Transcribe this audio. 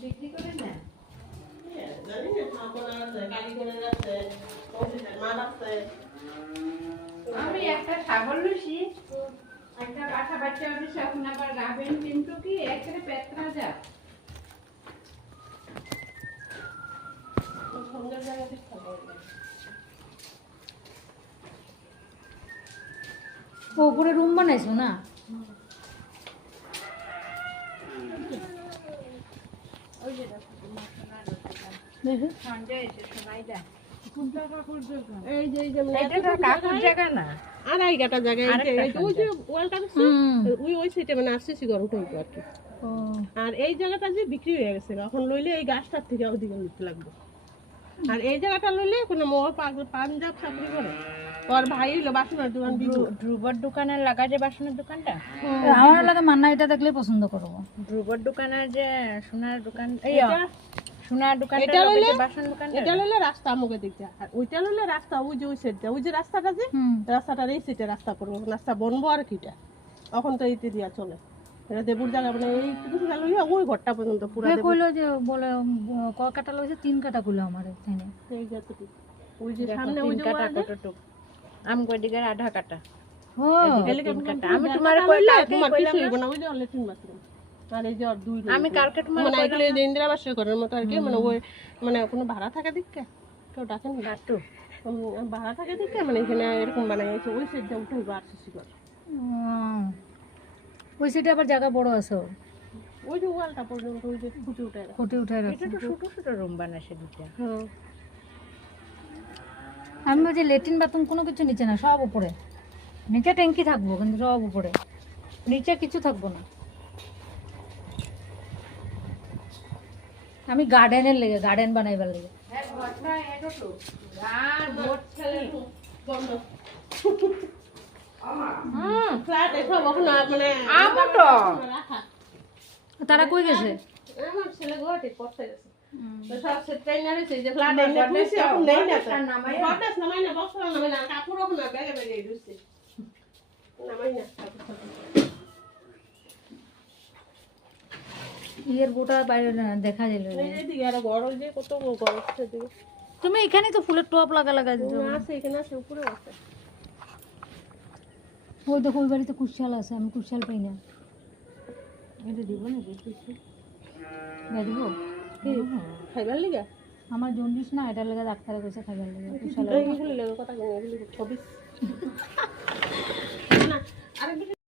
বিক্রি করে না জানি না আপনার আছে গাড়ি করে যাচ্ছে অফিসে মাল আছে আমি একটা ছাগল লুছি একটা বাচ্চা বাচ্চা আছে এখন আবার গাবেন কিন্তু কি একটা পেটরা যা সুন্দর জায়গাতে খাবো উপরে রুম বানাইছো না? ওই যে দেখো সন্ধ্যা এসে শোনাই যায় এই যে এটা তো কাকুর জায়গা না আড়াই কাটা জায়গায় আরেকটা ওই যে ওয়ালটা আছে ওই সাইডে মানে আরসিসি ঘর উঠাইতো আর কি ও আর এই জায়গাটা যে বিক্রি হয়ে গেছে এখন লইলে এই গাছটার থেকে ওদিকে নিতে লাগবে আর এই জায়গাটা লইলে কোনো মোর পাঞ্জাব চাকরি করে ওর ভাই হইলো বাসনের দোকান ধ্রুবর দোকানের লাগা যে বাসনের দোকানটা আমার লাগে মান্না এটা দেখলে পছন্দ করবো। ধ্রুবর দোকানের যে সোনার দোকান এই এটা- সোনার দোকানটা এটা লইলে বাসন দোকানটা এটা লইলে রাস্তা আমাকে দিকটা আর ওইটা লইলে রাস্তা ওই যে ওই সাইডটা ওই যে রাস্তাটা যে হুম রাস্তাটার এই সাইডে রাস্তা করবো রাস্তা বনবো আর কিটা এখন তো এইতে দিয়া চলে এটা দেবুর জায়গা মানে এই কিছু লইয়া ওই ঘরটা পর্যন্ত পুরা এ দেবুর কইলো যে বলে ক কাটা লইছে 3 কাটা কইলো আমার এখানে। এই যতটুকু ওই যে দেখো, সামনে ওই তিন যে কাটা ওয়াল যে- কতটুক আম কই দিকে আধা কাটা ও এলাকা তিন কাটা। আমি আমি তোমার তোমার কইলে কালকে তোমার কইলাম কিছু না? হইব না ওই যে লেট্রিন বাথরুম আর এই যে ওর দুই আমি কালকে তোমার মানে এগুলো এই যে ইন্দিরা আবাসের ঘরের মতো আর কি মানে ওই মানে কোনো ভাড়া থাকা দিককে কেউ ডাকেন না কাটু ভাড়া থাকা দিককে মানে এখানে এরকম বানাইছে ওই সাইডটা উঠে হইব আরসিসি ঘর ওই সাইডে আবার জায়গা বড় আছে ওর। ওই যে ওয়ালটা পর্যন্ত ওই যে ফুটে উঠে খুঁটি উঠায় রাখছে। এটা তো ছোট ছোট রুম বানাইছে দুটা হ্যাঁ আমি বলছি লেট্রিন বাথরুম কোনো কিছু নিচে না, সব উপরে। নিচে ট্যাঙ্কি থাকবো কিন্তু সব উপরে, নিচে কিছু থাকবো না। আমি গার্ডেনের লেগে গার্ডেন বানাইবার লেগে হ্যাঁ ঘরটা এটো তো আর মোট ছেলে বন্ধ ফ্ল্যাট এসব ওখানে মানে আমও তো রাখা তারা কই গেছে? আমার ছেলে ঘরে পড়তে গেছে তো সব সে ট্রেনারে সেই যে ফ্ল্যাট এনে খুঁজছে এখন নেই না তো বড়দাস নামাই না বক্স নামাই না কাপড় ওখানে ব্যাগে ব্যাগে ঢুকছে নামাই না ইয়ের বোটা বাইরে দেখা দিল। এইদিকে আরো বড় যে কত বড় আছে দিকে তুমি এখানে তো ফুলের টপ লাগা দিত। আছে এখানে আছে উপরে আছে ওই দেখো ওই বাড়িতে কুশাল আছে, আমি কুশাল পাই না। এটা দিব না দেখছি দিব কি খাইবার লিগা আমার জন্ডিস না, এটার লেগে ডাক্তারে কইছে খাইবার লেগে কুশাল। এইগুলি লাগে কথা কই এগুলি 26